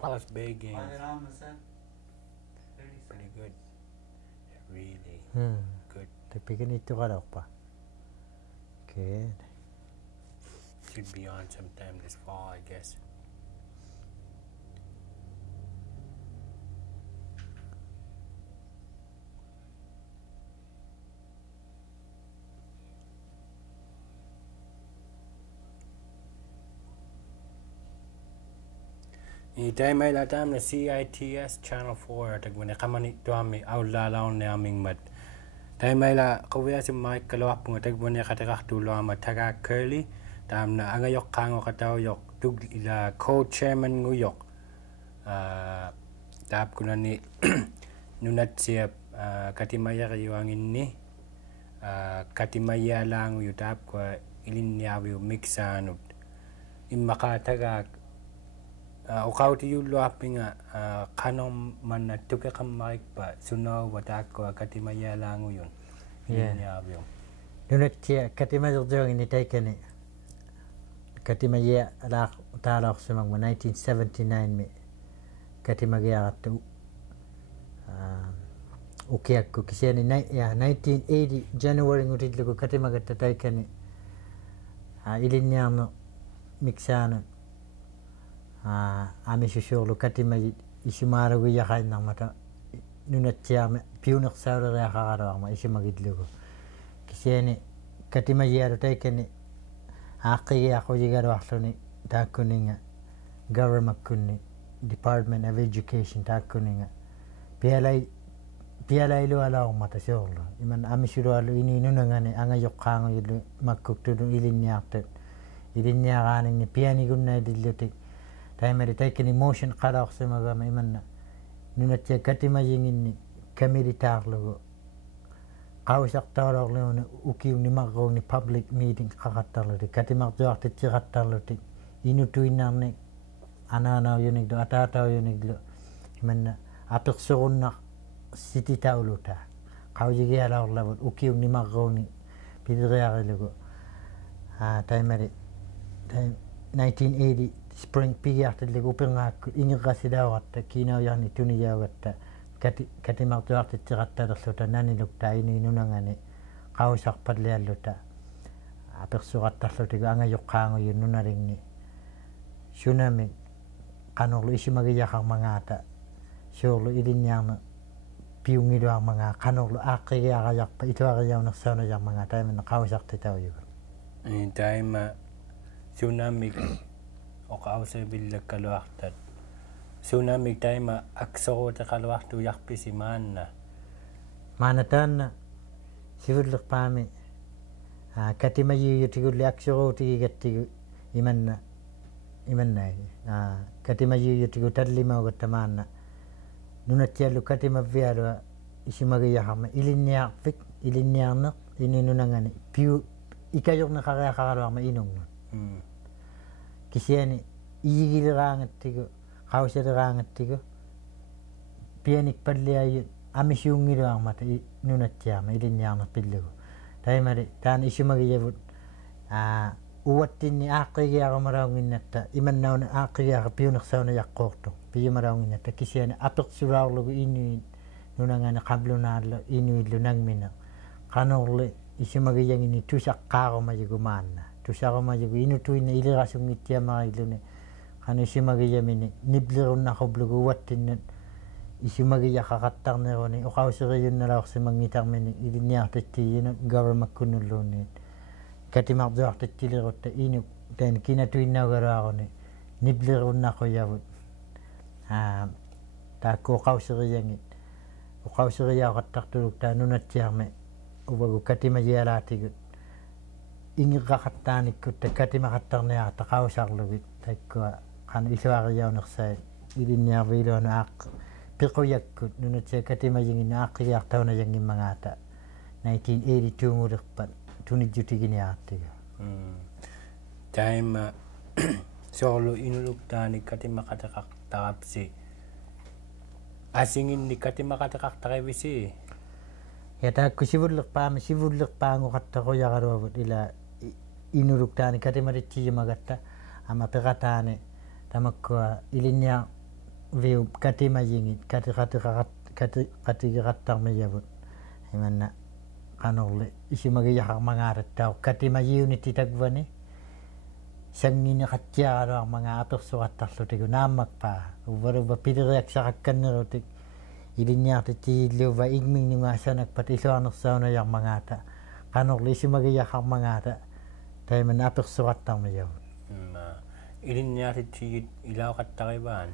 plus big games. Pretty Pretty good. Really good. Tapi kan itu kalau apa? Okay. Should be on sometime this fall, I guess. Time ay latam na CITS Channel 4 tagwani kamani to ami aulalaw na aming mat. Time ay la kawya si Mike kalawak mo tagwani katakak tulo ama taga curly tam na angayok kango kataw yok tug ila co-chairman nguyok. Tap ko na ni nunat siya katimaya kayo ang inni katimaya lang yu tap ko ilinyaw yu mixan imakataga ukauti yulo apinga kanom man na tuke kamay pa sunaw watako katimaya lang yun. Yeah. Nunat siya katimaya jong ini taken katimaya la talak sumang 1979 mi katimaya atu okay aku kisiani 1980 January ngutit lugo katimaga taken ilinyam mixana ami susurlu katimay isimaragu yakay nang mata nunat siya piunak sa ura yakakarawa ma isimagidlugo kisiani katimay yaro taken aki ako yigaro aklo ni takuninga government kunni Department of Education takuninga pialay lo alaw mata surlo iman ami suralo ini nunangani angayok kango yulu magkuktudu ilinyakaning ni piani gunna dilutik taimari taken emotion qarak semagama iman nunat siya katimayingin ni kamili taklo kawasak tarok leon ukiung ni makaw ni public meeting kakatalo di katimak juak ti kakatalo di inutuin nang ni ananaw yunig do atataw yunig do iman apik surun na city taulo ta kawjigi alaw labot ukiung ni makaw ni pidiriaki lugo taimari 1980 spring pigiarta ligu pingaakku ingirrasidaavatta kiinaujarni tunijaavatta katimartuarti tiqattalerluta nanilukta iniinunangani qawsarpallialluta apersuqattarlutigu angajoqqaanguyu nunaringni sunami qanorlu isimagiyaqarmangaata suurlu ilinniarna piungiluarmangaa qanorlu aaqqigiaqajarpa ituaqijaunersaunajarmangaa taimana qawsartitauyugu taima tsunami okause billa kalwaqtat tsunami taima aksorote kalwaqtu yaqpisi maanna maanataanna sivullerpaami katimayiyutigulli aksorotigigattigu imannai katimayiyutigu tallimaugatta maanna nunatiallu katimavvialua isimagiyaqarma ilinniarpik ilinniarneq ininunangani piu ikajorne qariaqaraluarma inungnut kisiani iyigiliraangattigu qawsalirangattigu pianik palliayut amisiungiluarmata nunatiarma ilinniarnerpillugu taimari taan isimagiyavut uwattinni aaqqigiaqamaraunginnatta imannauna aaqqigiaqa piunersauna yaqqoortu piyamaraunginnatta kisiani apeqsulaarlugu inuit nunangani qablunaallu inuillu nangmina qanorli isimagiyangini tusaqqaarumayigu maanna tusaqamayigu inutuinna ilirasungittiamarailluni qanu isimagiyamini niblirunnaqubligu uwattinnat isimagiyaqaqattarneruni uqausiriyunnalaorsimangitarmini ilinniartattiiyina government kunnulluunniit katimartuartattilirutta Inuk taan kinatuinnaugaluaruni niblirunnaquyagut taakku uqausiriyangit uqausiriyaaqattartuluk taa nunatsiarmi ubagu katimajialaatigut ingirraqattaanikkutta katimaqattarniaqatta qawsarlugit takkua qanu isuaqiyaunersai ilinniarviiluanu aaq piquyakkut nunatsia katimajingin aaqqigiartaunajangimmangaata 1982 ngulirpat tunijjutiginiaartiga taima soorlu inuluktaani katimaqataqartarapsi asinginni katimaqataqartarivisi ya taakku sivullerpaanguqattaquyaruavut ila inuluktaani katimaritchijimagatta ama peqataani tamakkua ilinnia view katima jingit kati rattarmiyavut imanna qanorli isimagiyaqarmangaallattao katima unity tagvani sangini qattiaraluarmanga apersuqattarlutigu naammakpaa uvaluva pileriaksaqakkannerutik ilinniartitiilluva igmingnugaassanakpat iluanersaunayarmangaata qanorli isimagiyaqarmangaata taiman apersuqattarmiyavut ilinniartitigit ilauqattaqivaan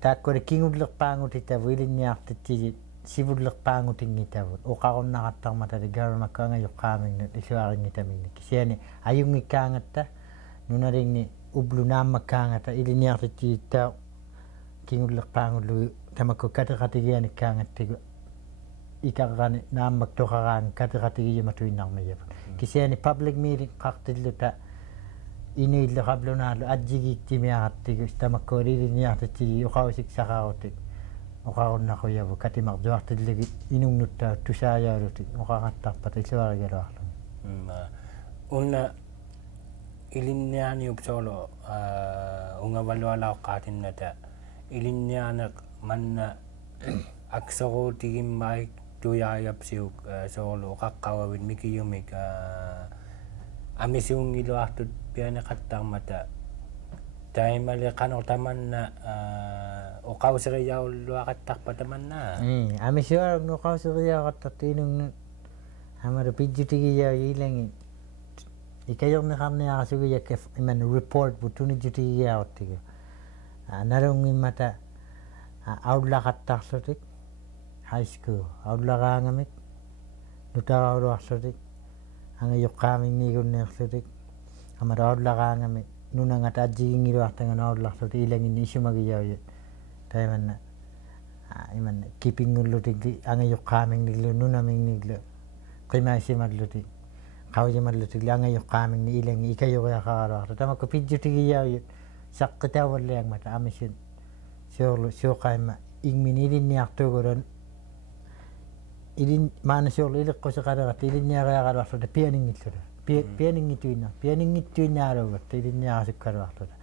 taakkuli kingullerpaangutitavu ilinniartitigit sivullerpaangutinngitavut oqarunnaqattarmatali garamakku angajoqqaaminnut iluaringitaminnik kisiani ajungikkaangatta nunaringni ublu naammakkaangata ilinniartitigittaa kingullerpaangullugu tamakku kateqatigianikkaangattigu ikarrani naammak toqaraang kateqatigiyamatuinnarmiyavut kisiani public meeting qartilluta inuilleqablunaallu ajjigiittimiaqattigu tamakkuuli ilinniartitigi oqausiksaqarutik oqarunnaquyavvu katimartuartilligi inunnuttaa tusaajaalutik oqaqattarpat iluarigaluarlu unna ilinnianiup soolo ungavalualauqqaatinnata ilinnianeq manna aksoruutigimmaik tuyaajapsiuk soolo oqaqqavavit mikiyumik amisuungiluartut pianeqattarmata taimali qanor tamanna oqauseriyaulluaqattarpa tamanna amisuaruk noqauseriyaaqattartu inunnu amara pijjutigiyaa ilangi ikajorniqarniaqasugiyak iman report butunijjutigiyaaruttigu narungimmata aullaqattarlutik high school aullaqaangamik nutarauluarlutik angajoqqaamingniigunniirlutik amara aullaqaangami nunangata ajjigingiluartangana aullarlutik ilanginni isumagiyauyut taimanna imanna kipingullutikli angajoqqaamingniklu nunamingniklu qimaisimallutik qaujimallutikli angajoqqaamingni ilangi ikajoriaqaraluarlu tamakku pijjutigiyauyut saqqitauvalliangmata amisun siorlu suoqaimma igmini ilinniartuguran ilin maana siorlu iliqquseqalerat ilinniariaqaluarluta pianingilluta pianingittuinaaruvat ilinniarasukkaluarluta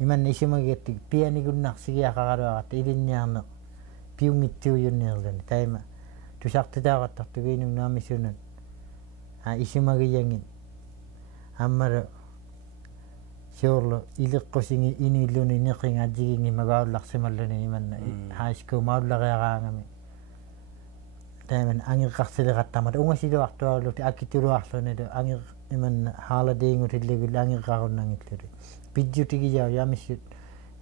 imanna isimagiatti pianigunnarsigiaqaqaluaqatta ilinniarneq piungittuuyunniirluni taima tusartitaaqattartugu inunnaamisunut isimagiyangin ammara siorlu iliqqusingi inuilluni neqinga ajjigingi magaullarsimalluni imanna high school maullariaqaangami taiman angiqqarsiliqattamata ungasiluartuarluti akituluarlunilu angir imanna haaladiingutillugul angirqarunnangilluti pijjutigiyaa yamissut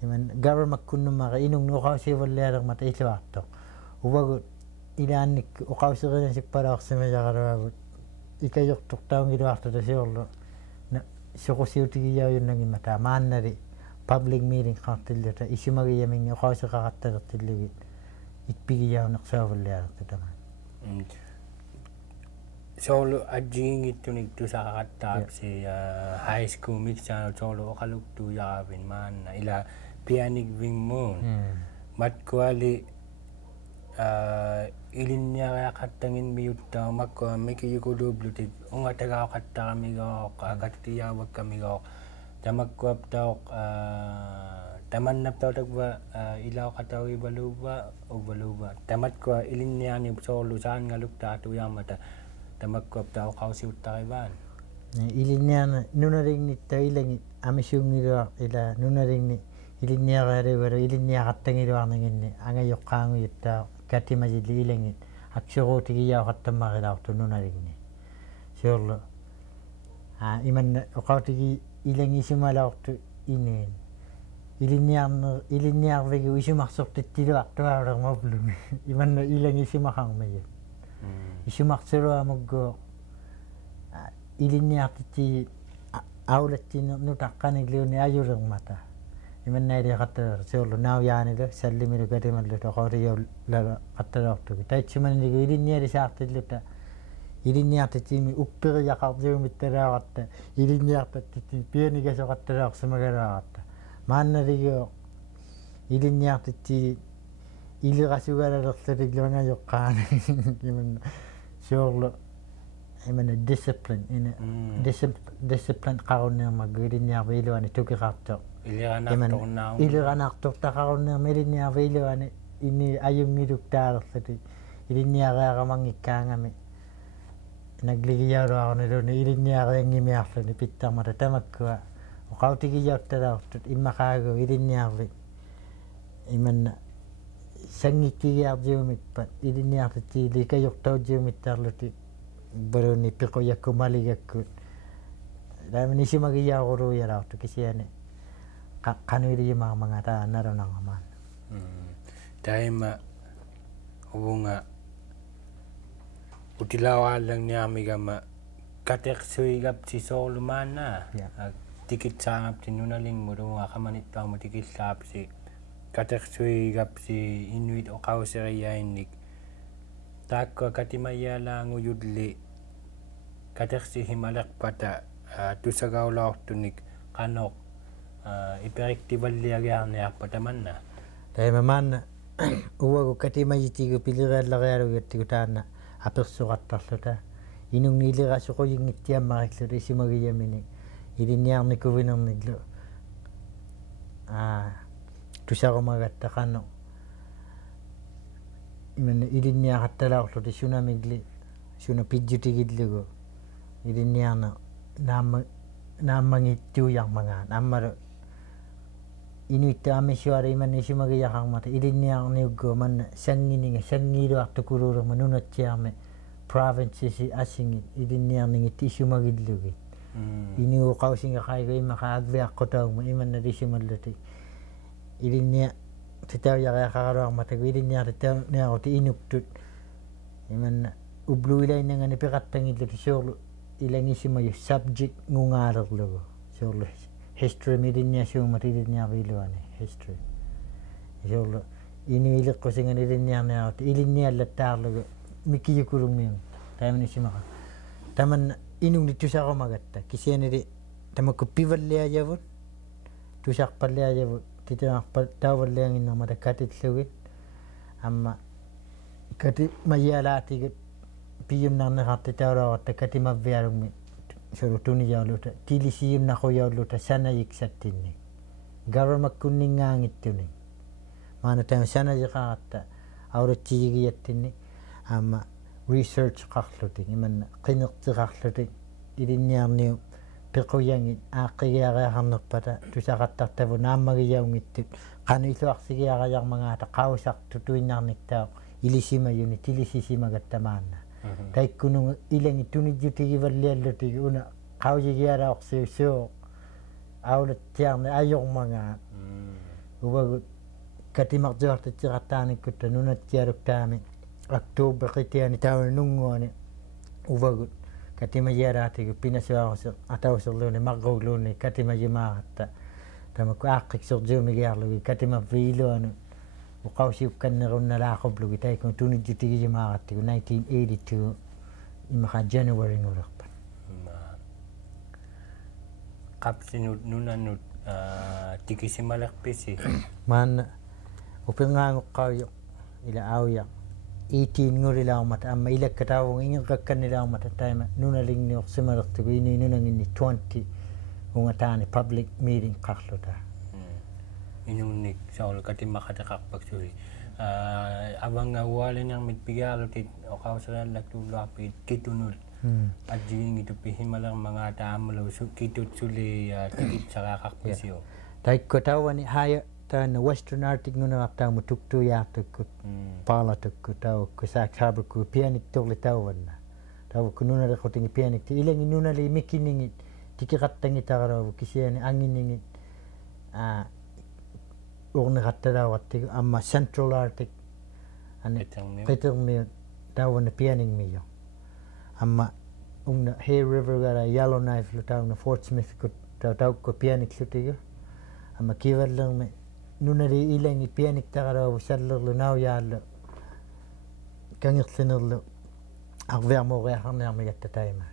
iman garamakkunnumaqa inungnu oqausiivallialermata iluartoq uvagut ilaannik oqausirinasipalaarsimajaqaluagut ikajortortaungiluartuta siorlu soqusiutigiyaayunnangimata maannari public meeting qartilluta isimagiyamingni oqausiqaqattalertillugit itpigiyauneqsaavallialertutama soolo ajjingittunik tusaqaqattaapsi high school mixaano soolo oqaluktuuyaavin maanna ila pianik vingmuun matkuali ilinniariaqattangin miyuttaa makkua mikiyukulublutik ungatagaaqattaramigooq kattiyaavakkamigoq tamakkuaptauq tamannaptautakva ilauqatauivaluva uvaluva tamatkua ilinniani soorlu saangaluktaatuyaamata tamakkuaptau qausiuttaqivaan ilinniana nunaringnitta ilangi amisuungilua ila nunaringni ilinniarialuvalu ilinniaqattangiluarninginni angajoqqaanguyuttaa katimajilli ilangit aksuruutigiyaaqattammaqilaartu nunaringni siorlu imanna oqautigi ilangi isumalaortu ineen ilinniarvigu isumarsortittiluartuaalermablumi imanna ilangi isumaqarmayut isumarsiluamuggu ilinniartitti aulattiinne nutaqqanigluuni ajulermata imannaili qattaler siorlu nauyaanilu sallimilu katimallu toqoriyaullala qattalertugu taitsumaniligu ilinniali saartilluta ilinniartittiimi uppiriyaqartiumittalaaqatta ilinniartattitti pianigasoqattalaaqsimagaluaqatta maannaligu ilinniartitti ilirasugalerlerlutiglu angajoqqaani imanna siorlu imanna discipline ina discipline qarunniarmaggu ilinniarva iluani tukiqartoq iliraanartortaqarunner miliniarva iluani ini ajungiluktaarerlati iliniareaqamangikkaangami nagligiauruaruniluni iliniariangimiarluni pittarmata tamakkua oqautigiyauttalaaortut immaqaagu iliniarli imanna sangikkigiarjiumippat iliniarliti likajortaujiumittarluti baruni piqoyakkumaligakkut daamini isimagiyaaquluuyalaartu kisiani qanuiliyimaarmangata narunangamaan taima ubunga utilawaalangniamigama kateqsuigap sisoolumaana tikitsaangapti nunalinngmulunga qamanittuarmu tikillaapsi kateqsuigapsi inuit oqauseriyainnik taakka katimayaalaanguyulli kateqsi himaleqpata tusagaulaortunik qanoq iperiktivalliagiarniarpatamanna taima maanna uwagu katimayitigu piliriallarialugattigu taanna apersuqattarluta inungni ilirasuquyingittiammariqlut isimagiyamini iliniarnikuvinerniklu tusarumagatta qanno imanna iliniaqattalaorlut sunamigli suna pijjutigillugu iliniarna naammangittuuyarmangaan ammalu inuitta amisuara imanna isimagiyaqarmata iliniarniuggu manna sangininga sangiiluartukuluulurma nunatsiarmi provinces asingit iliniarningit isumagillugit inu qausinga qaigu immaqa agviaqqutaugma imanna isimalluti ilinia titauyariaqaraluarmatagu iliniartitauniaruti inuktut imanna ubluilainangani piqattangilluti suurlu ilangisimayu subject ngungaalerlugu suurlu history miliniasuumat iliniaviluani history suurlu inu iliqqusingani iliniarniaruti iliniallattaarlugu mikiyukulungmiun taamanissimaqa tamanna inungni tusaqumagatta kisianili tamakku pivalliajavut tusaqpalliajavut titiaqpa tauvallianginnermata katillugit amma kati mayalaatigut piyumnarneqarti taulaoratta katimavvialugmi suru tunijauluta tilisiyumnaqujauluta sanajiksattinni garamakkunningaangittuni maana tama sanajiqaratta auratsijigiyattinni amma research qarluti imanna qinertiqarluti iliniarniu piquyangit aaqqigiariaqarnerpata tusaqattartavu naammagijaungittut qanu iluarsigiarajarmangaata qausartu tuinnarniktao ilisimayuni tilisisimagatamaanna taikkununga ilangi tunijjutigivalliallutigi una qaujigiaraorsiussuo aulattiarni ajormangaa uvagut katimartuartitiqattaanikkutta nunattialuktaami Oktober qitiani tauna nunguani uvagut katimajiaraatigu pinasuaruser atauserluuni maqrugluuni katimajimaaratta tamakku aaqqiksorjuumigiarlugi katimavviiluanu uqausiukkannerunnalaaqublugi taikun tunijjutigijimaaratigu 1982 imaqa January ngulerpat qapsinut nunanut tikisimalerpisi maanna upingaanguqqauyo ila auya 18 ngurilaumata amma ilakkataavun ingaqakkannilaumata taima nunalingniorsimalertugu ini nunanginni 20 ungataani public meeting qarluta inunnik saul katimmaqateqarpaksui avanga ualinarmit pigalutit oqauserallaktuulluarpigit kitunut ajjingitupi himalermangaata aammalu kitut suli tikitsaqaaqarpasiu taikko tauwani haya taana Western Arctic nunaqartaamu tuktuyaartukkut paalatukku taukku saaksaabukku pianiktorli tauwanna taukku nunalequtingi pianikti ilangi nunali mikiningit tikiqattangitaqaraavu kisiani anginingit urniqattalauqattigu amma Central Arctic ani qitermiut tauwanna pianingmiyo amma ungna Hay River gara Yellowknife lu tauna Fort Smith kut taukku pianiklutigu amma kivallermi nunali ilangi pianiktaqaraavu sallerlu nauyaallu kangirlinerlu arviarmooriaqarniarmigatta taima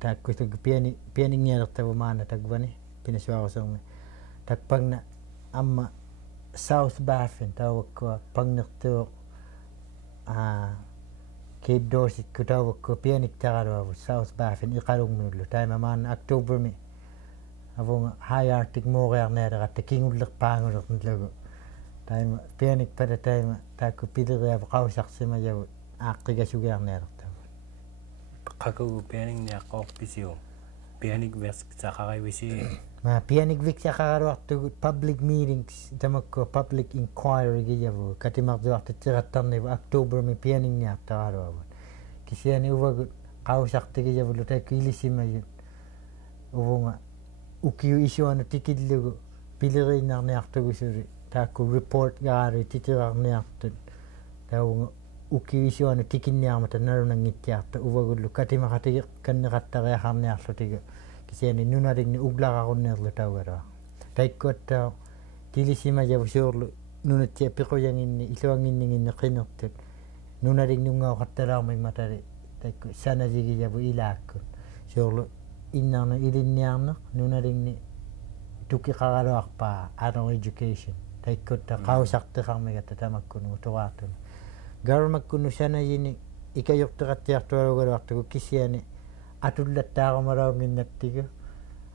taakkutugu pianingialertavu maana tagvani pinasuarusermi takpagna amma South Baffin tawakkua pagnertuo Cape Dorset kutawakkua pianiktaqaraavu South Baffin iqalungmiullu taima maana October mi avunga high arctic morearneera qatta kingullerpaangulernulagu taima pianik pada taima taakku pileriava qausarsiма yavu aaqqigasugiarneertagu qakugu pianik niaqqorpisiu pianik versaqarivisi ma pianik viksaqararuartugu public meetings tamakko public inquiry giyavu katimartuartitsirattarnivu october mi pianik niartaraluavu kisiani uvagu qausartigiyavulu taakku ilisimayut uvunga ukiu isuanu tikillugu pileriinarniartugusuli taakku report gaari titirarniartut taunga ukiu isuanu tikinniarmata nalunangittiarta uvagullu katimaqatigi kanneqattariaqarniarlutiga kisiani nunaligni uglaqarunneerlu taugaraa taikkuattao tilisimajavu suurlu nunatsia piquyanginni iluanginninginni qinertut nunaligni ungaoqattalaarmigmatali taikku sanajigijavu ilaakkut suurlu innarna ilinniarneq nunaligni tukiqaraluarpaa adult education taikkuatta qausartiqarmigatta tamakkunu tuqaartunu garmakkunu sanajini ikajortiqattiartualugaluartugu kisiani atullattaarumalauginnattigu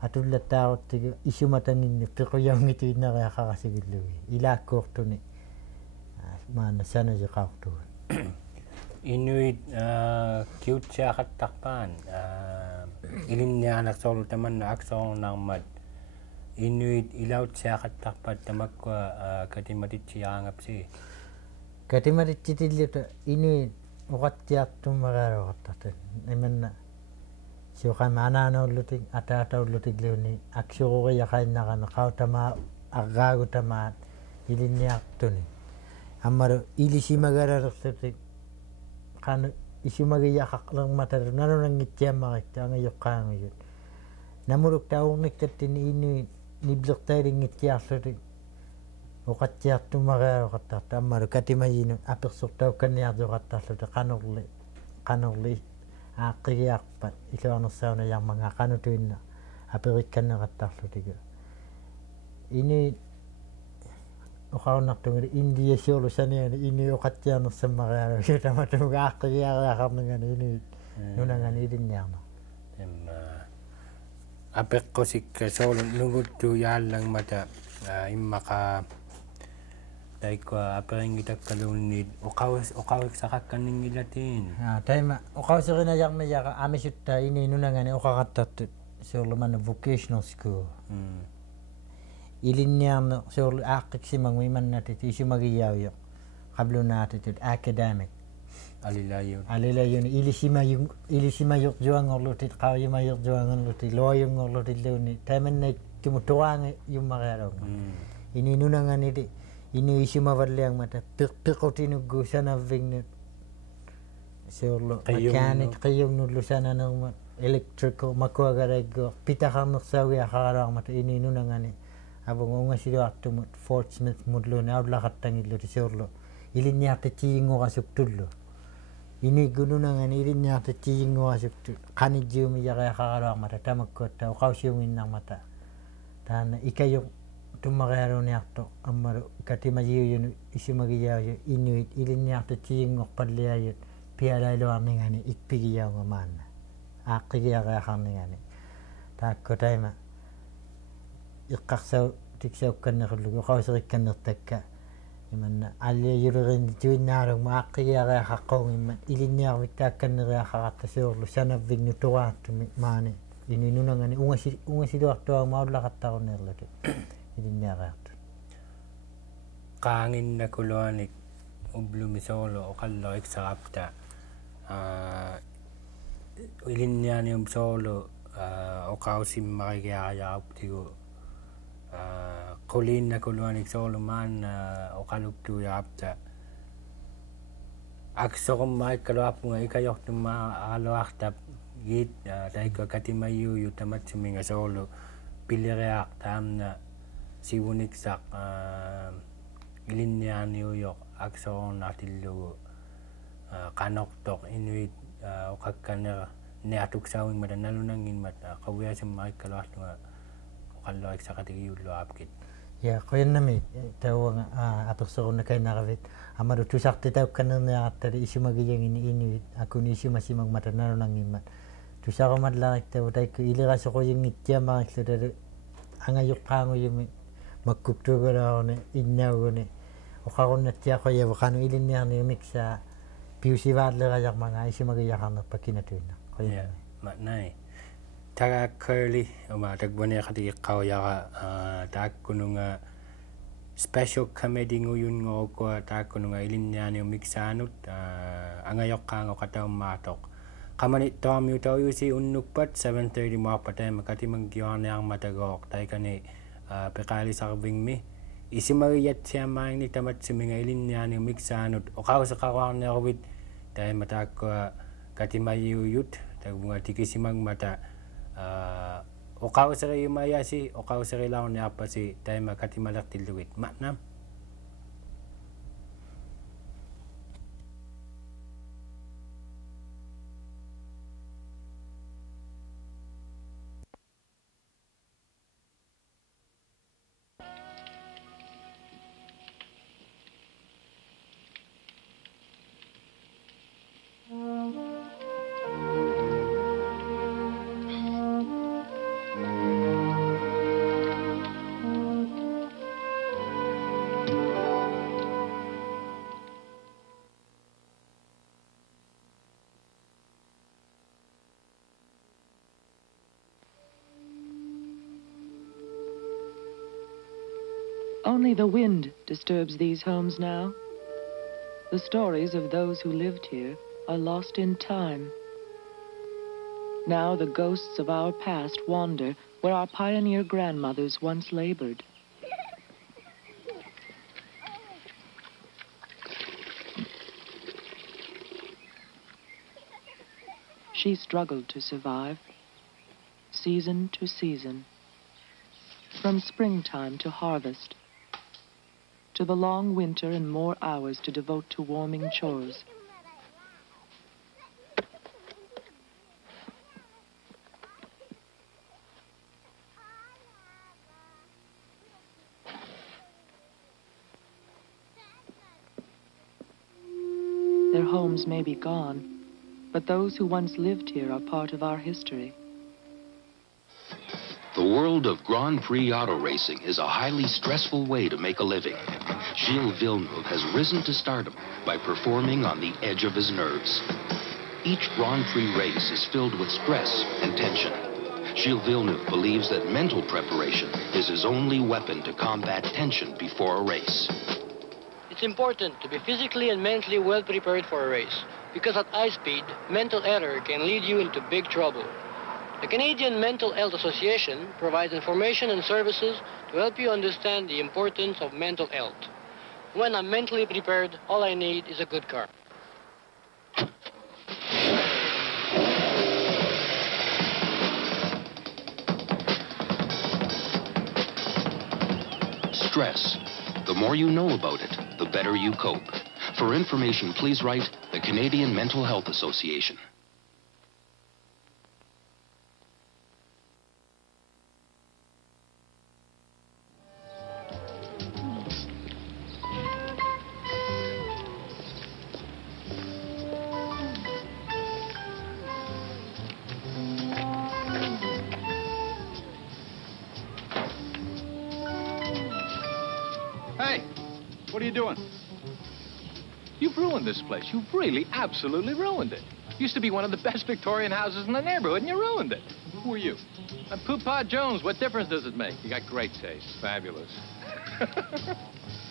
atullattaaruttigu isumatanginni piquyaungiti innariaqarasivillugi ilaakkuortuni maana sanaji qaartugun Inuit kiutsiaqattarpaan ilinnianaqsorlu tamanna aksorunarmat Inuit ilautsiaqattarpat tamakkua katimatitsiaangapsi katimatitsitillita inuit uqattiartummaraaluqartartat imanna siuqama anaanullutik ataataullutikliuni aksururiaqainnaqami qautamaa arraagutamaat ilinniartuni ammaru ilisimagararerlutik qanu isumagiyaqaqlermatatu nalunangittiammarikta angayoqqaanguyut namuluk taurniktattini inuit niblertailinngittiarlutik uqattiartummaraaluqartarta ammalu katimayinu apersortaukkanniartuqattarluti qanorli aaqqиgiarpat iluarnersaunajarmanga qanutuinna aperikkanneqattarlutiga ini uqarunnartungili India siulu saniani ini uqattiarnersammaraalu tamatuga aaqqиgiariaqarningani ini nunangani ilinniarna apeqqosikka soulu nuguttu yaallangmata immaqa taikua aperingitakkaluunniit uqawiksaqakkanningilatiin taima uqawserinajaqmiyaqa amisutta ini nunangani uqaqattartut siurlumanna vocational school ilinniarne siurlu aaqqiksimangmu imannatit isumagiyaauyo qablunaatitut academic alilayun ilisimayurjuangorlutit qauyumayurjuangorlutit luayungorlutilluuni taimannait tumutuqaangi yummarialunga ini nunanganiti ini isumavalliangmata piqutinugu sanavvignut siurlu mechanic qiyungnullu sananermat electrical makuagaraggo pitaqarnersaugiaqaraluarmata ini nunangani abunga ungasiluartumut Fort Smith mudluuni aullaqattangilluti siurlu ilinniartitiingorasuktullu ini gununangani ilinniartitiingorasuktu qanijjuumiyaqaqaraluarmata tamakkuatta uqausiunginnarmata taana ikayu tummarialuniarto ammalu katimajiuyunu isumagiyaaju inuit ilinniartitiingorpalliajut pialailuarningani ikpigiyaunga maanna aaqqigiariaqarningani taakku taima iqqarsau tiksaukkannerullugu uqauserikkannertakka imanna alliajulurinni tuinnaalugma aaqqigiariaqaqqoongimmat ilinniarvittaakkaneriaqaqatta siurlu sanavvignu tuqaartumi maani ini nunangani ungasiluartuagma aullaqattarunerlutu ilinniaqaartu qaanginnakuluanik ublumisoolo oqalleriksarapta ilinnianium soolo oqausimmarigiariaraptigu quliinnakuluanik soolo maanna oqaluktuuyaapta aksorummaikkaluarpunga ikajortumma aluartap giit taikka katimayuuyu tamatsuminga soolo pileriaq taamna siwuniksaq ilinniarniuyoq aksorunartillugu qanortoq inuit uqakkanera niatuksauingmata nalunanginmat qawiasimmaikkaluartunga oqalleriksaqatigiyulluaapkit ya qoyannami tawanga apersorunakainaqavit amalu tusartitaukkannerniaqattali isumagiyangini inuit akuni isumasimagmata nalunangimmat tusarumatlarik tavu taikku ilirasoquyinngittiamariklutalu angayuqaangu yumi makkuptugulaorni innauguni oqarunnattiaqo yavqanu ilinniarni miksa piusivaatlerajaqmanga isimagiaqarnerpa kinatuinna yeah matnai taga curly uma tagbone khati qawyaga taakkununga special committee nguyun ngoko taakkununga ilinniani miksaanut angayoqqaango qataummaatoq qamani toamiu tausi unnukpat 7:30 maapatay makati manggiorniarmatagooq taikani peqaalisarvingmi isimariyatsiamaangni tamatsimminga ilinniani miksaanut oqauseqaruarniarvit taimataakka katimayuyut tagunga tikisimangmata oqauserimayasi oqauserilaorniarpasi taima katimalertilluit ma'nam. Only the wind disturbs these homes now. The stories of those who lived here are lost in time. Now the ghosts of our past wander where our pioneer grandmothers once labored. She struggled to survive, season to season, from springtime to harvest, to the long winter and more hours to devote to warming chores. Their homes may be gone, but those who once lived here are part of our history. The world of Grand Prix auto racing is a highly stressful way to make a living. Gilles Villeneuve has risen to stardom by performing on the edge of his nerves. Each Grand Prix race is filled with stress and tension. Gilles Villeneuve believes that mental preparation is his only weapon to combat tension before a race. It's important to be physically and mentally well prepared for a race, because at high speed, mental error can lead you into big trouble. The Canadian Mental Health Association provides information and services to help you understand the importance of mental health. When I'm mentally prepared, all I need is a good car. Stress. The more you know about it, the better you cope. For information, please write the Canadian Mental Health Association. Hey, what are you doing? You've ruined this place. You've really, absolutely ruined it. Used to be one of the best Victorian houses in the neighborhood, and you ruined it. Who are you? I'm Poopah Jones. What difference does it make? You got great taste. Fabulous.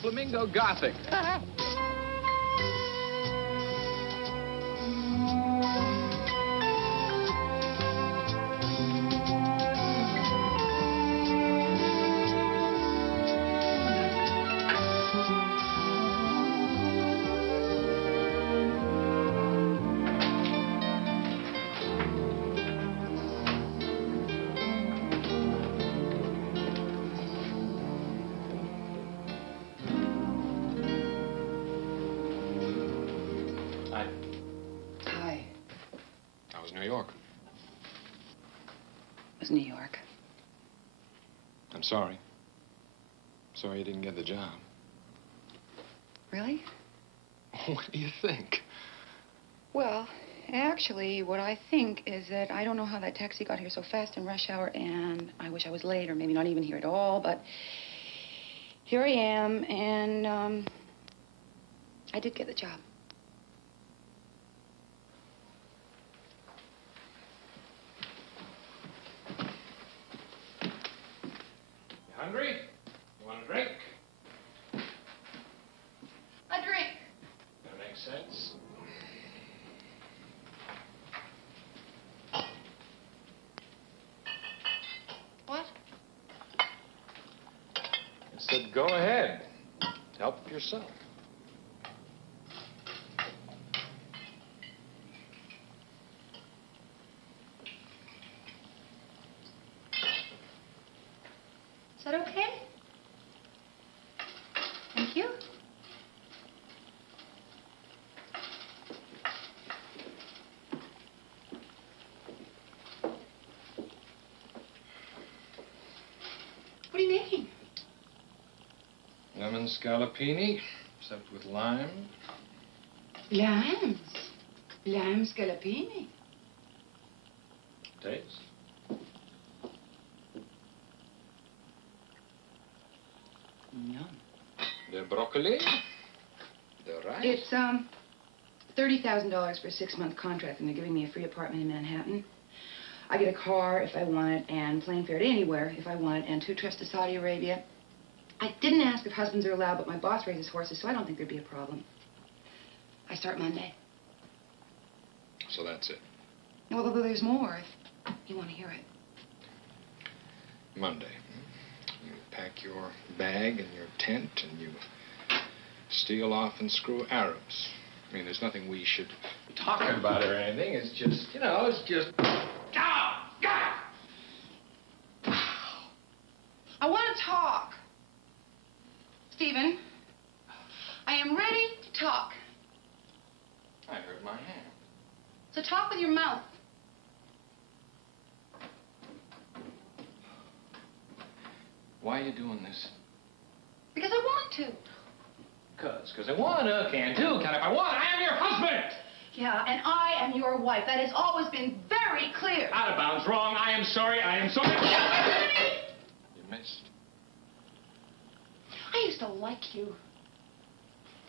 Flamingo Gothic. Hi. How was New York? It was New York. I'm sorry. Sorry you didn't get the job. Really? What do you think? Well, Actually, what I think is that I don't know how that taxi got here so fast in rush hour, and I wish I was late, or maybe not even here at all, but here I am, and, I did get the job. You hungry? You want a drink? A drink. That makes sense. What? I said, go ahead. Help yourself. Is that okay? Thank you. What are you making? Lemon scallopini, except with lime. Limes. Lime scallopini. Taste. Yum. The broccoli. The rice. It's, $30,000 for a 6-month contract, and they're giving me a free apartment in Manhattan. I get a car if I want it, and plane fare to anywhere if I want it, and 2 trips to Saudi Arabia. I didn't ask if husbands are allowed, but my boss raises horses, so I don't think there'd be a problem. I start Monday. So that's it. Well, there's more if you want to hear it. Monday. You pack your bag and your tent, and you steal off and screw Arabs. I mean, there's nothing we should be talking about or anything. It's just, you know, it's just... I want to talk. Stephen, I am ready to talk. I hurt my hand. So talk with your mouth. Why are you doing this? Because I want to. Because I wanna, can do, can if I want. I am your husband! Yeah, and I am your wife. That has always been very clear. Out of bounds, wrong. I am sorry, I am sorry. You missed. I used to like you.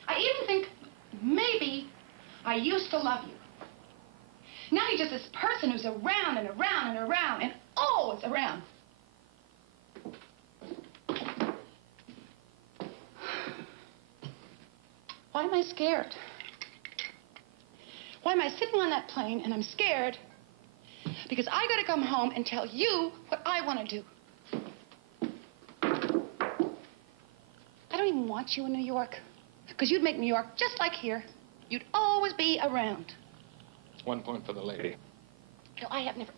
I even think maybe I used to love you. Now you're just this person who's around and around and around and always around. Why am I scared? Why am I sitting on that plane and I'm scared? Because I gotta come home and tell you what I want to do. I don't even want you in New York. Because you'd make New York just like here. You'd always be around. 1 point for the lady. No, I have never.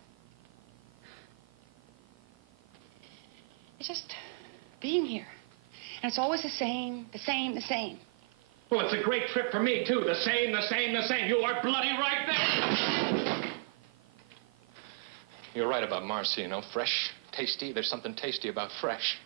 It's just being here. And it's always the same, the same, the same. Well, it's a great trip for me, too. The same, the same, the same. You are bloody right there. You're right about Marcy, you know. Fresh, tasty. There's something tasty about fresh.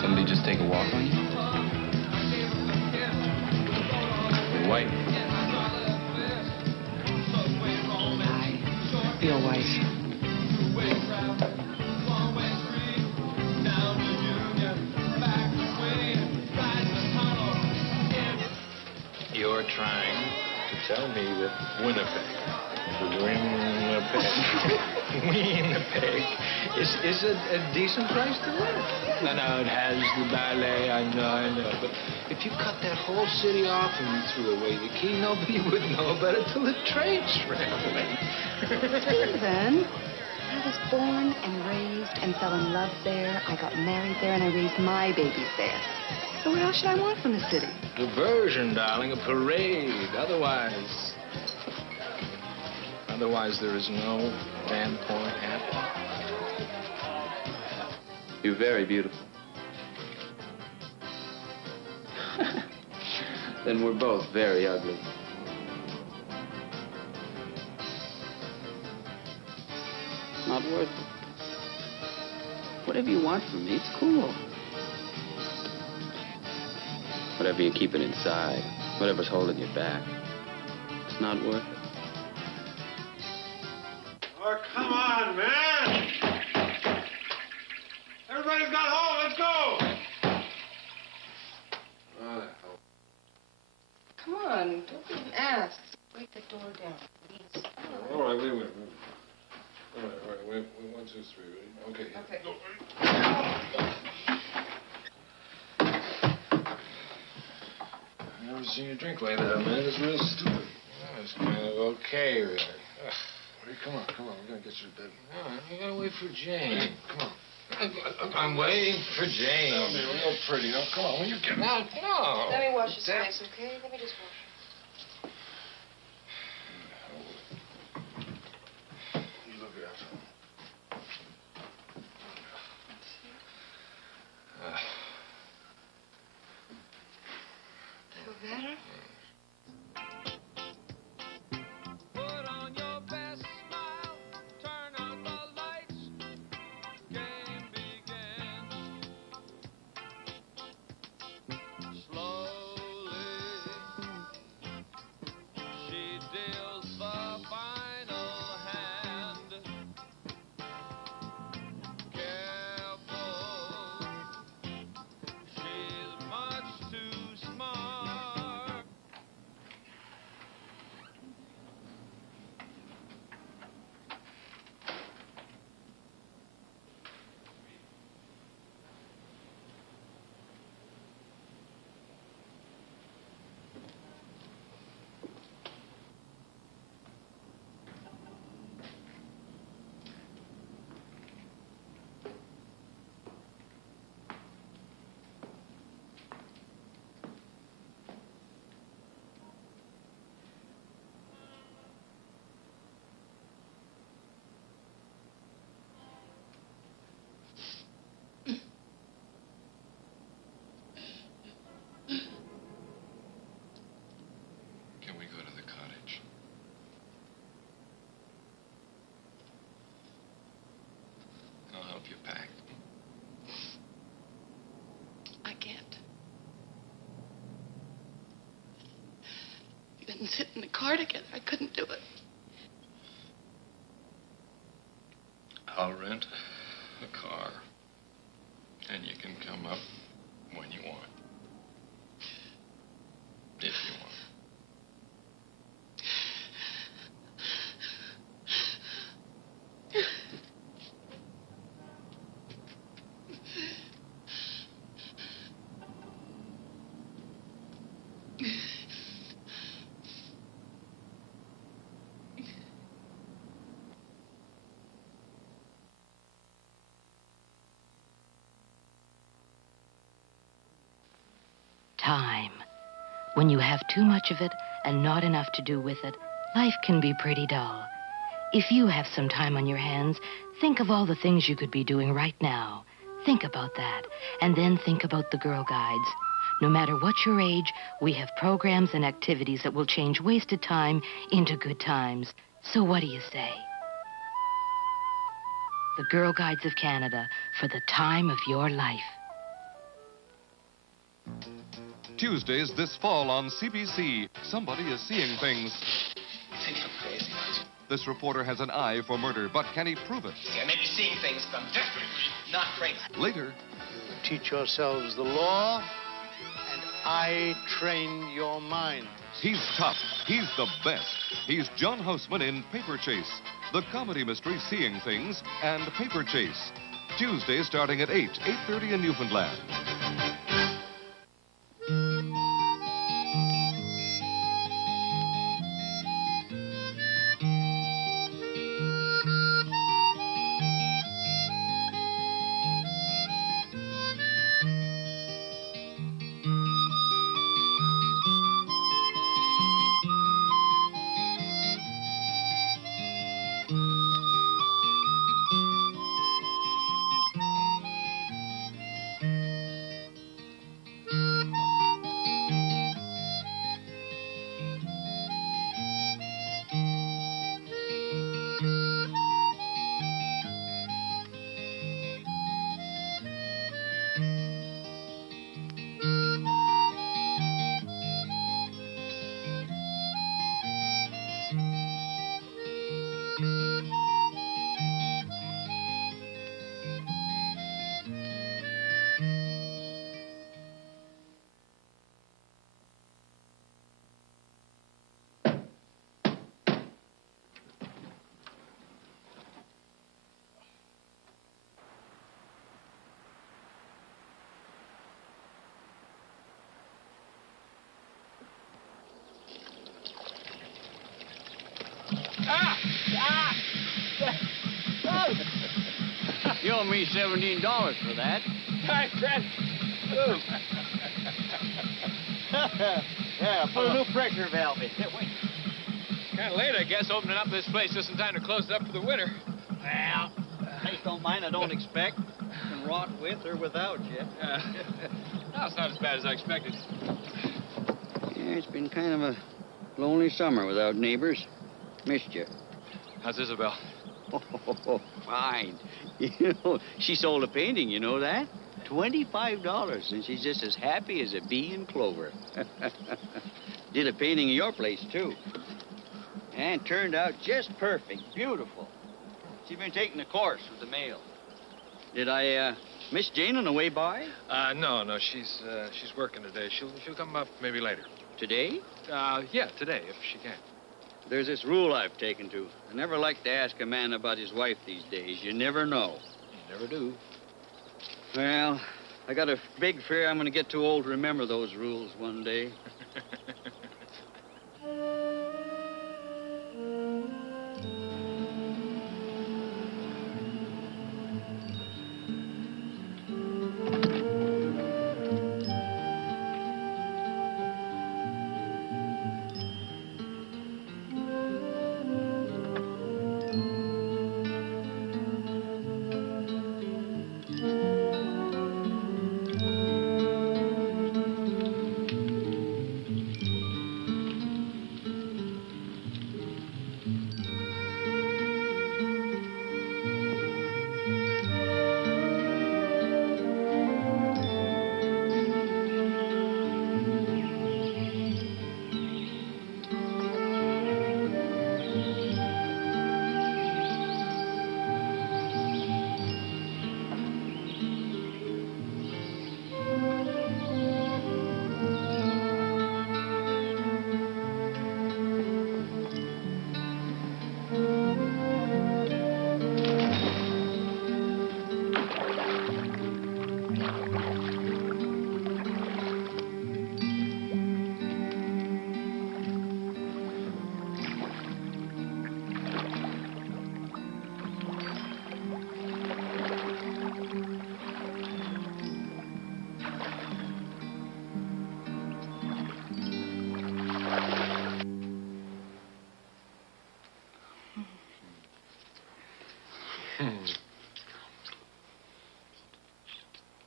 Somebody just take a walk on you? trying to tell me that Winnipeg is a decent place to live. I know it has the ballet, I know. But if you cut that whole city off and you threw away the key, nobody would know about it till the trains ran away. Stephen, I was born and raised and fell in love there. I got married there and I raised my babies there. So what else should I want from the city? Diversion, darling, a parade. Otherwise there is no Van Point happening. You're very beautiful. Then we're both very ugly. Not worth it. Whatever you want from me, it's cool. Whatever you keep it inside, whatever's holding you back, it's not worth it. Oh, come on, man! Everybody's got home, let's go! Come on, don't be an ass. Break the door down, please. All right, wait. All right, wait. 1, 2, 3, ready? Okay. Go. I've never seen you drink like that, man. It's real stupid. Oh, it's kind of okay, really. Come on. We're gonna get you to bed. No, you gotta wait for Jane. Come on. I'm waiting for Jane. That'll be real pretty. Now, come on, when you get out. No. Let me wash his face, okay? Let me just wash him. You look after him. Feel better? Can we go to the cottage? I'll help you pack. I can't. We didn't sit in the car together. I couldn't do it. I'll rent a car, and you can come up when you want. If you want. Time. When you have too much of it and not enough to do with it, life can be pretty dull. If you have some time on your hands, think of all the things you could be doing right now. Think about that, and then think about the Girl Guides. No matter what your age, we have programs and activities that will change wasted time into good times. So what do you say? The Girl Guides of Canada, for the time of your life. Tuesdays this fall on CBC. Somebody is seeing things. Think I'm crazy. This reporter has an eye for murder, but can he prove it? See, I may be seeing things, but I'm definitely not crazy. Later. You teach yourselves the law, and I train your mind. He's tough. He's the best. He's John Houseman in Paper Chase, the comedy mystery Seeing Things, and Paper Chase. Tuesday starting at 8:30 in Newfoundland. You owe me $17 for that. Hi, Fred. Yeah, put a new pressure valve in. Wait. Kind of late, I guess, opening up this place just in time to close it up for the winter. Well, place don't mind, I don't expect. You can rot with or without you. No, it's not as bad as I expected. Yeah, it's been kind of a lonely summer without neighbors. Missed you. How's Isabel? Oh, fine. You know, she sold a painting, you know that? $25, and she's just as happy as a bee in clover. Did a painting of your place, too. And turned out just perfect, beautiful. She's been taking a course with the mail. Did I miss Jane on the way by? No, she's working today. She'll come up maybe later. Today? Yeah, today, if she can. There's this rule I've taken to. I never like to ask a man about his wife these days. You never know. You never do. Well, I got a big fear I'm going to get too old to remember those rules one day.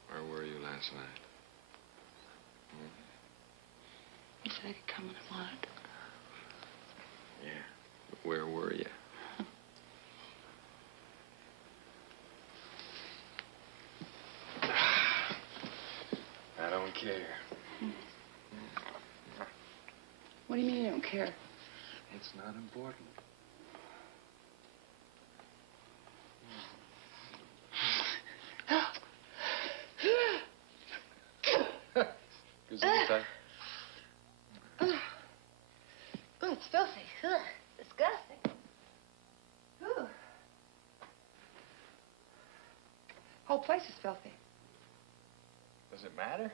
Where were you last night? He said he'd come when I wanted. Yeah. But where were you? I don't care. What do you mean you don't care? It's not important. Whole place is filthy. Does it matter?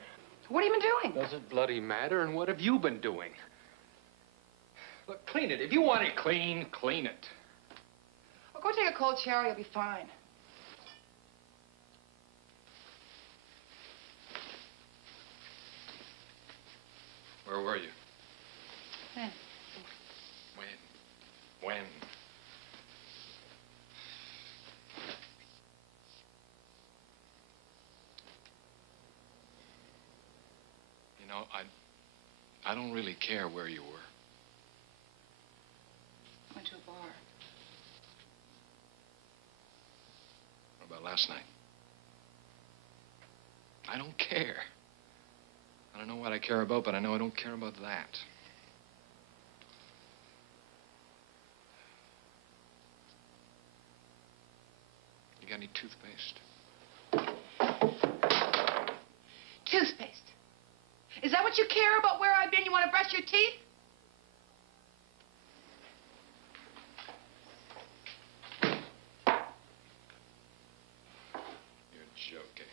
What have you been doing? Does it bloody matter? And what have you been doing? Look, clean it. If you want it clean, clean it. Well, go take a cold shower. You'll be fine. Where were you? When? When? You know, I don't really care where you were. I went to a bar. What about last night? I don't care. I don't know what I care about, but I know I don't care about that. You got any toothpaste? Toothpaste. Is that what you care about, where I've been? You want to brush your teeth? You're joking.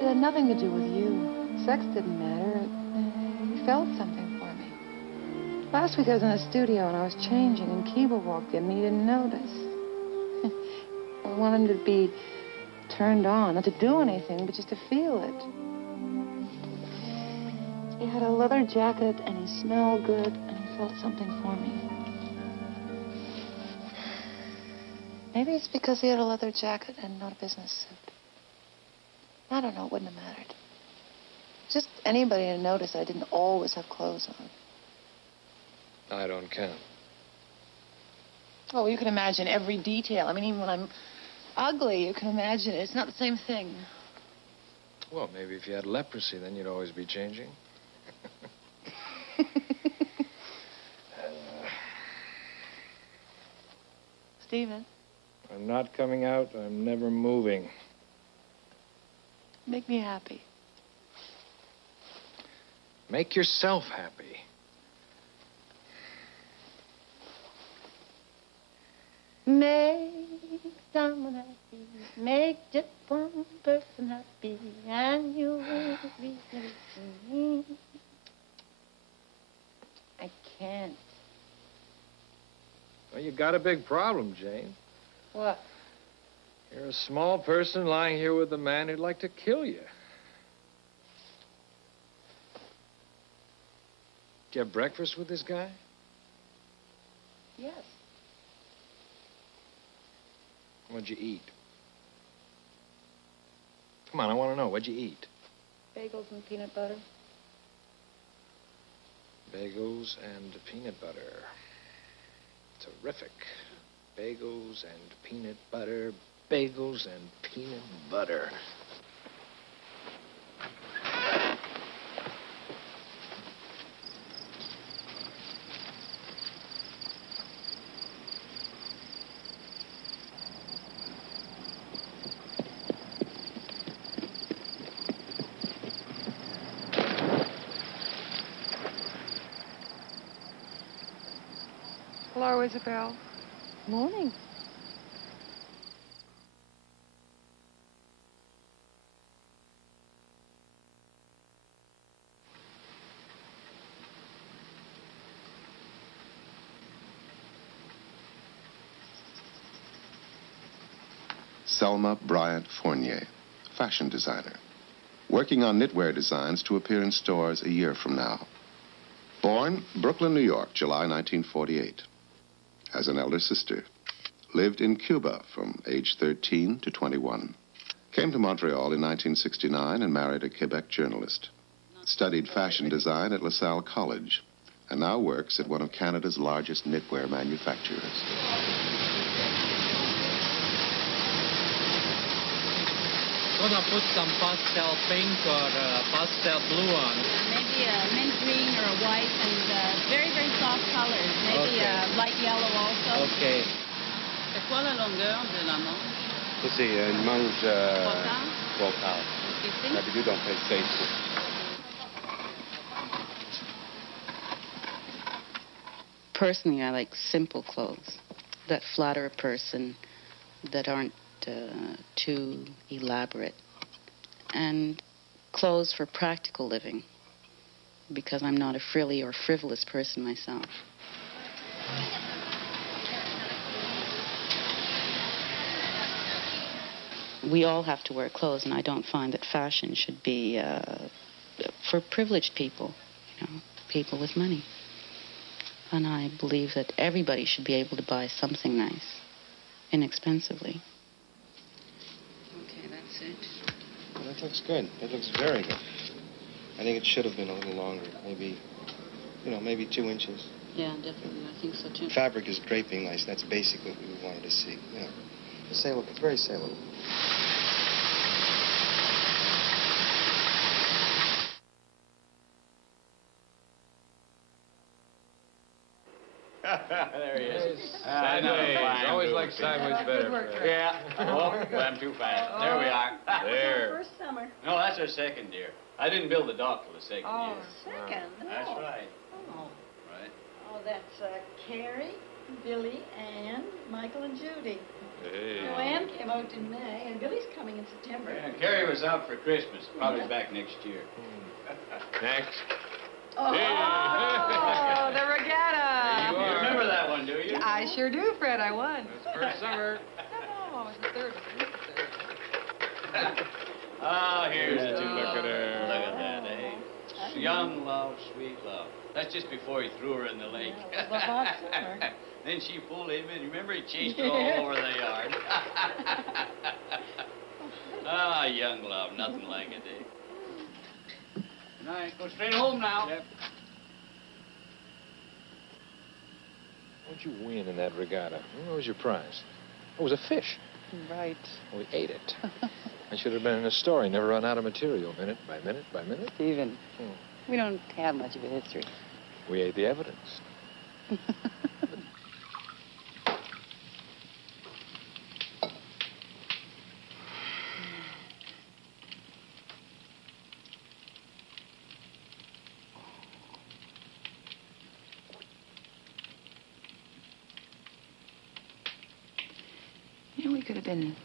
It had nothing to do with you. Sex didn't matter. You felt something for me. Last week I was in the studio and I was changing and Kiba walked in and he didn't notice. I wanted him to be turned on, not to do anything, but just to feel it. He had a leather jacket and he smelled good and he felt something for me. Maybe it's because he had a leather jacket and not a business suit. I don't know, it wouldn't have mattered. Just anybody to notice I didn't always have clothes on. I don't count. Oh, you can imagine every detail. I mean, even when I'm ugly, you can imagine it. It's not the same thing. Well, maybe if you had leprosy, then you'd always be changing. Stephen, I'm not coming out. I'm never moving. make me happy. Make yourself happy. Make someone happy. Make just one person happy. And you'll be me. I can't. Well, you got a big problem, Jane. What? You're a small person lying here with a man who'd like to kill you. Did you have breakfast with this guy? Yes. What'd you eat? Come on, I want to know. What'd you eat? Bagels and peanut butter. Bagels and peanut butter. Terrific. Bagels and peanut butter. Bagels and peanut butter. Hello, Isabel. Morning. Selma Bryant Fournier, fashion designer, working on knitwear designs to appear in stores a year from now. Born Brooklyn, New York, July 1948. Has an elder sister. Lived in Cuba from age 13 to 21. Came to Montreal in 1969 and married a Quebec journalist. Studied fashion design at LaSalle College and now works at one of Canada's largest knitwear manufacturers. Gonna put some pastel pink or pastel blue on. Maybe a mint green or a white and very, very soft colors. Maybe a light yellow also. Okay. C'est quoi la longueur de la manche? Così, il manche... 12 Ici? D'habitude, on fait 16. Personally, I like simple clothes that flatter a person, that aren't too elaborate, and clothes for practical living, because I'm not a frilly or frivolous person myself. We all have to wear clothes, and I don't find that fashion should be for privileged people, you know, people with money. And I believe that everybody should be able to buy something nice, inexpensively. Okay, that's it. Well, that looks good. That looks very good. I think it should have been a little longer. Maybe, you know, maybe 2 inches. Yeah, definitely. I think so, too. Fabric is draping nice. That's basically what we wanted to see. You know, saleable. It's very saleable. There he is. Sideways. Always like sideways better. Yeah. Oh, I'm too fast. There we are. There. First summer. No, that's our second, dear. I didn't build the dock for the second year. Second? That's right. Oh. Right. Oh, that's Carrie, Billy, Ann, Michael, and Judy. Hey. So Ann came out in May, and Billy's coming in September. Yeah, Carrie was out for Christmas. Probably back next year. Next. Oh, the regatta. You remember that one, do you? I sure do, Fred. I won. That's first summer. No, it was the third. Oh, here's the two. Look at her. Look at that, eh? Young love, sweet love. That's just before he threw her in the lake. Yeah, it was a hot summer. Then she pulled him in. Remember, he chased her all over the yard. Ah, young love. Nothing like it, eh? Good night. Go straight home now. Yep. What'd you win in that regatta? What was your prize? It was a fish. Right. We ate it. I should have been in a story, never run out of material, minute by minute by minute. Stephen, we don't have much of a history. We ate the evidence. You know, we could have been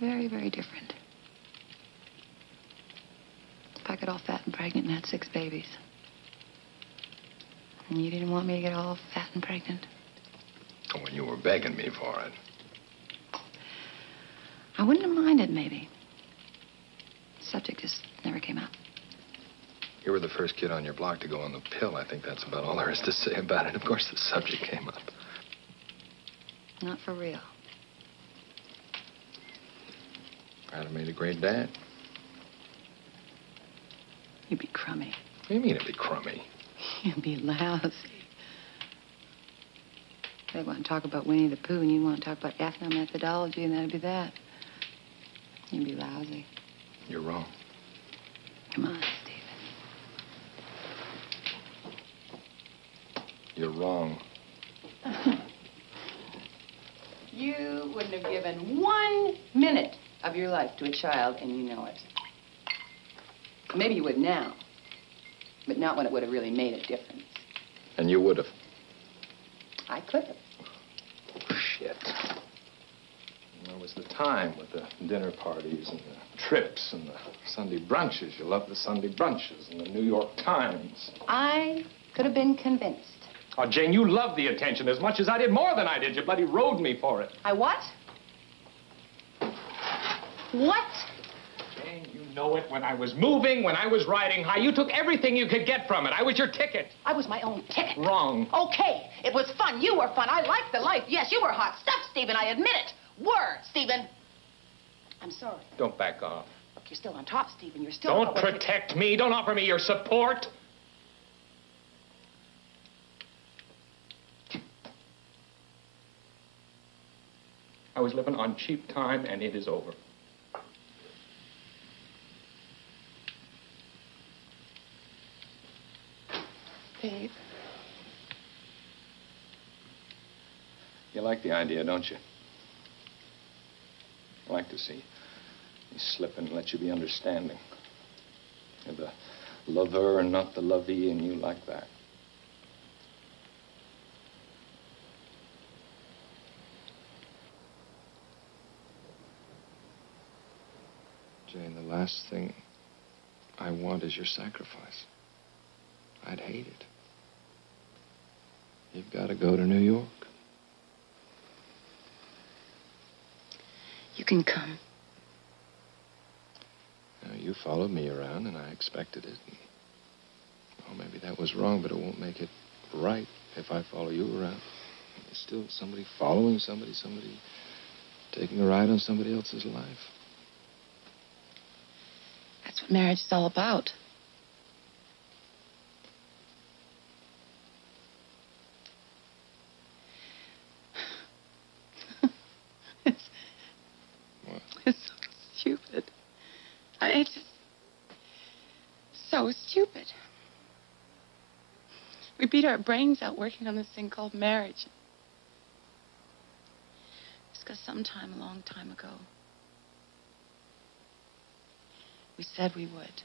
very, very different. If I got all fat and pregnant and had 6 babies. And you didn't want me to get all fat and pregnant. When you were begging me for it. I wouldn't have minded, maybe. The subject just never came out. You were the first kid on your block to go on the pill. I think that's about all there is to say about it. Of course, the subject came up. Not for real. I'd have made a great dad. You'd be crummy. What do you mean it'd be crummy? You'd be lousy. They want to talk about Winnie the Pooh, and you want to talk about ethnomethodology, and that'd be that. You'd be lousy. You're wrong. Come on, Stephen. You're wrong. You wouldn't have given 1 minute of your life to a child, and you know it. Maybe you would now, but not when it would have really made a difference. And you would have. I could have. Oh, shit. There was the time with the dinner parties and the trips and the Sunday brunches. You loved the Sunday brunches and the New York Times. I could have been convinced. Oh, Jane, you loved the attention as much as I did, more than I did. You bloody rode me for it. I what? What? Jane, you know it when I was moving, when I was riding high. You took everything you could get from it. I was your ticket. I was my own ticket. Wrong. Okay, it was fun. You were fun. I liked the life. Yes, you were hot stuff, Stephen. I admit it. Were, Stephen. I'm sorry. Don't back off. Look, you're still on top, Stephen. You're still... Don't protect me. Don't offer me your support. I was living on cheap time, and it is over. Babe. You like the idea, don't you? I like to see me slip and let you be understanding. You're the lover and not the lovey, and you like that. Jane, the last thing I want is your sacrifice. I'd hate it. You've got to go to New York. You can come. Now, you followed me around, and I expected it. And, well, maybe that was wrong, but it won't make it right if I follow you around. There's still somebody following somebody taking a ride on somebody else's life. That's what marriage is all about. It's so stupid. It's just so stupid. We beat our brains out working on this thing called marriage. It's because sometime, a long time ago, we said we would.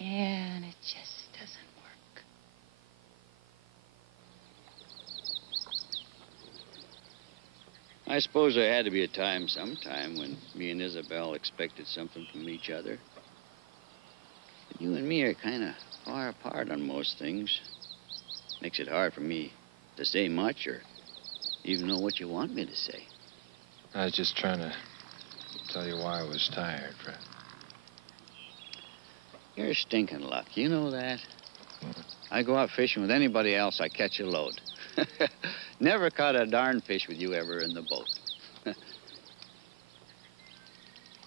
And it just doesn't work. I suppose there had to be a time sometime when me and Isabel expected something from each other. But you and me are kind of far apart on most things. Makes it hard for me to say much or even know what you want me to say. I was just trying to tell you why I was tired, Fred. You're stinking luck. You know that? I go out fishing with anybody else, I catch a load. Never caught a darn fish with you ever in the boat.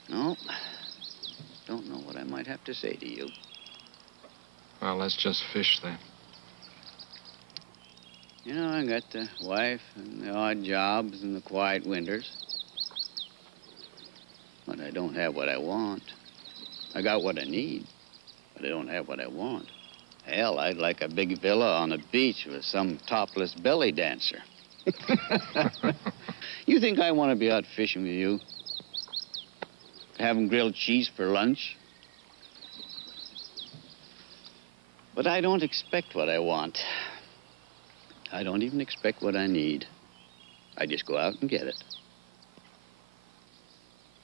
No. Don't know what I might have to say to you. Well, let's just fish then. You know, I got the wife and the odd jobs and the quiet winters. But I don't have what I want. I got what I need, but I don't have what I want. Hell, I'd like a big villa on the beach with some topless belly dancer. You think I want to be out fishing with you? Having grilled cheese for lunch? But I don't expect what I want. I don't even expect what I need. I just go out and get it.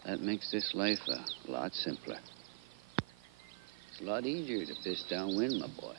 That makes this life a lot simpler. It's a lot easier to fish downwind, my boy.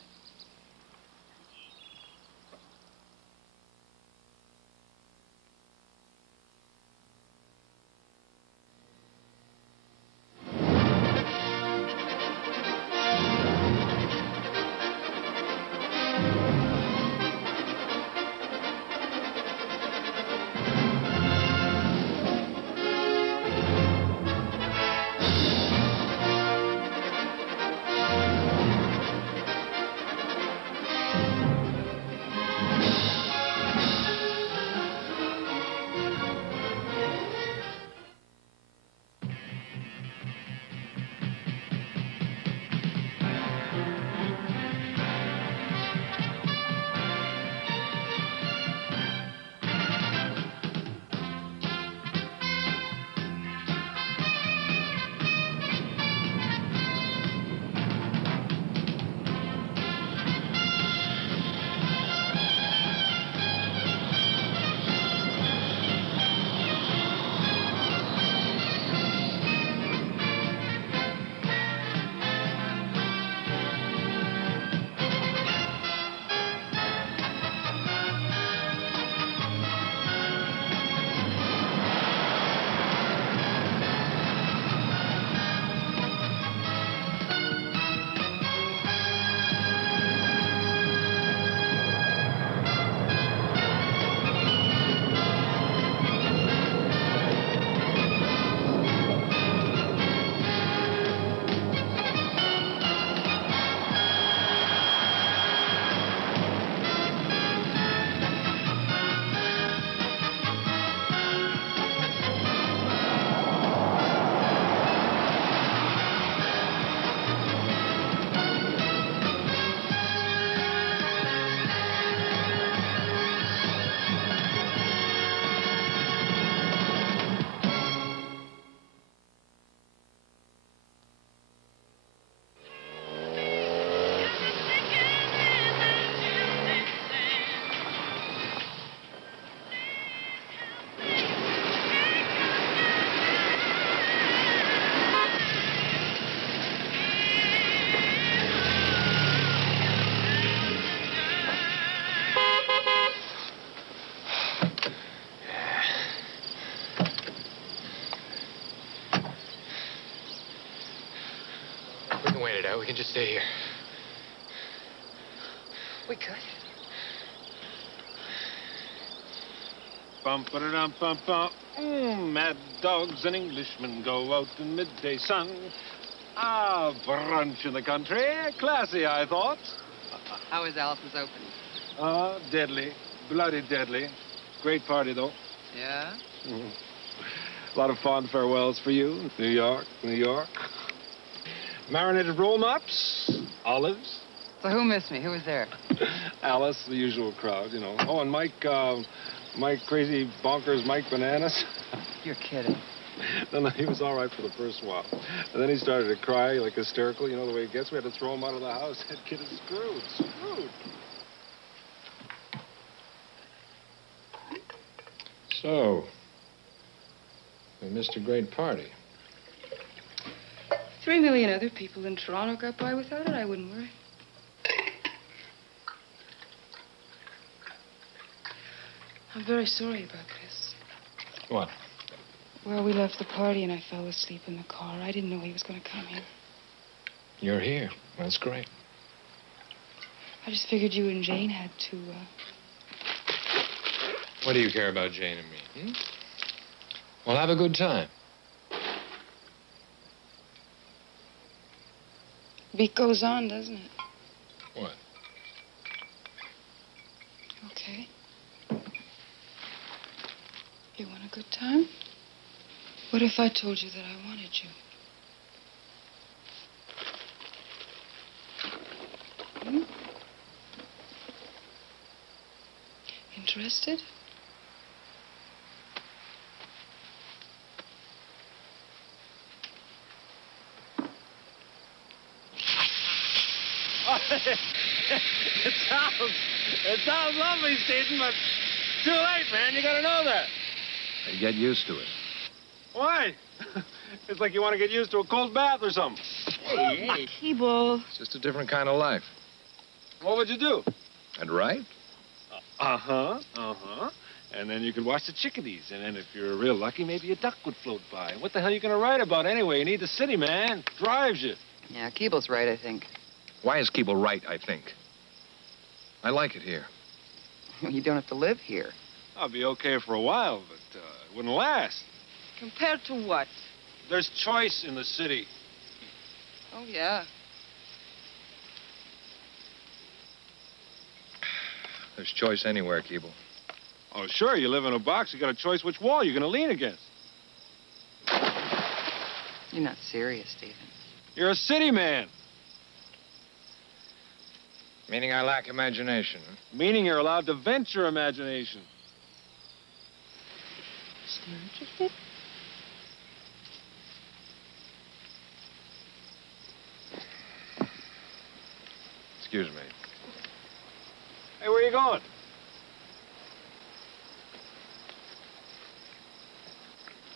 to stay here. We could. Bum, ba-da-dum, bum, bum. Mad dogs and Englishmen go out in midday sun. Ah, brunch in the country. Classy, I thought. How is Alice's opening? Deadly. Bloody deadly. Great party, though. Yeah? A lot of fond farewells for you. New York, New York. Marinated roll-ups, olives. So who missed me? Who was there? Alice, the usual crowd, you know. Oh, and Mike, Mike Crazy Bonkers, Mike Bananas. You're kidding. No, he was all right for the first while. And then he started to cry, like hysterical. You know the way it gets. We had to throw him out of the house. That kid is screwed. Screwed. So, we missed a great party. 3 million other people in Toronto got by without it. I wouldn't worry. I'm very sorry about this. What? Well, we left the party and I fell asleep in the car. I didn't know he was going to come here. You're here. That's great. I just figured you and Jane had to, What do you care about Jane and me? Well, have a good time. Beat goes on, doesn't it? What? Okay. You want a good time? What if I told you that I wanted you? Hmm? Interested? It sounds lovely, Stephen, but too late, man. You gotta know that. Hey, get used to it. Why? It's like you want to get used to a cold bath or something. Hey, Keeble. It's just a different kind of life. What would you do? I'd write. Uh-huh. And then you could watch the chickadees. And then if you're real lucky, maybe a duck would float by. What the hell are you going to write about anyway? You need the city, man. It drives you. Yeah, Keeble's right, I think. Why is Keeble right, I think? I like it here. You don't have to live here. I'll be okay for a while, but it wouldn't last. Compared to what? There's choice in the city. Oh, yeah. There's choice anywhere, Keeble. Oh, sure, you live in a box. You got a choice which wall you're going to lean against. You're not serious, Stephen. You're a city man. Meaning I lack imagination. Huh? Meaning you're allowed to vent your imagination. Still interested? Excuse me. Hey, where are you going?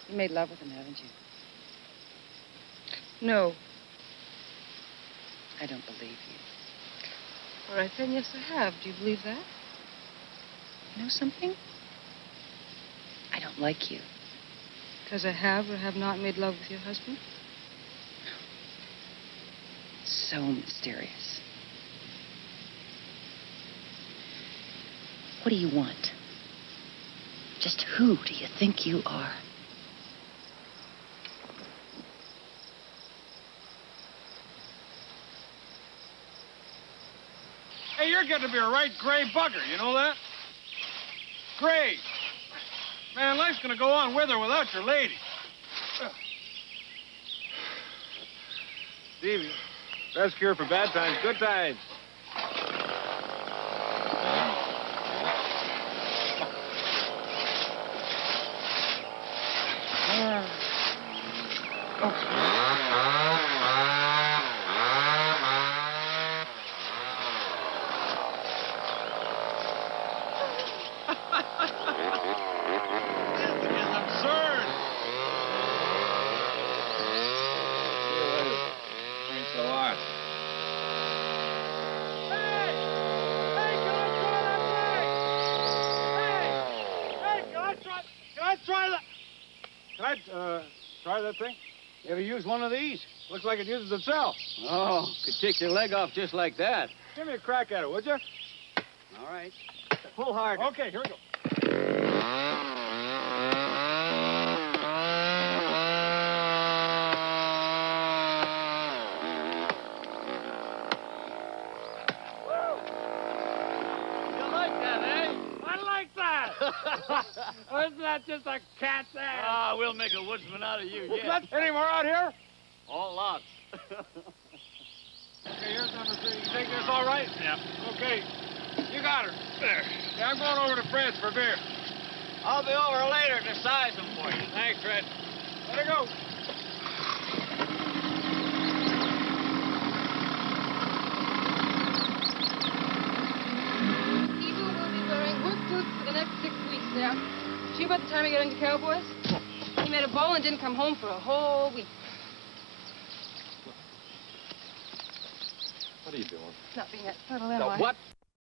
You made love with him, haven't you? No. I don't believe you. All right, then, yes, I have. Do you believe that? You know something? I don't like you. Because I have or have not made love with your husband? So mysterious. What do you want? Just who do you think you are? Hey, you're getting to be a right gray bugger, you know that? Gray. Man, life's gonna go on with or without your lady. Stevie, best cure for bad times, good times. Try that thing? You ever use one of these? Looks like it uses itself. Oh, could take your leg off just like that. Give me a crack at it, would you? All right. Pull hard. Okay, here we go. You like that, eh? I like that. Isn't that just a cat's ass? Ah, we'll make a woodsman out of you, yeah. Any more out here? All lots. Okay, here's number 3. You think this all right? Yeah. Okay. You got her. There. Yeah, I'm going over to Fred's for beer. I'll be over later to size them for you. Thanks, Fred. Let her go. People will be wearing work boots for the next 6 weeks now. See about the time he got into Cowboys? He made a bowl and didn't come home for a whole week. What are you doing? Nothing yet. Not a little. What?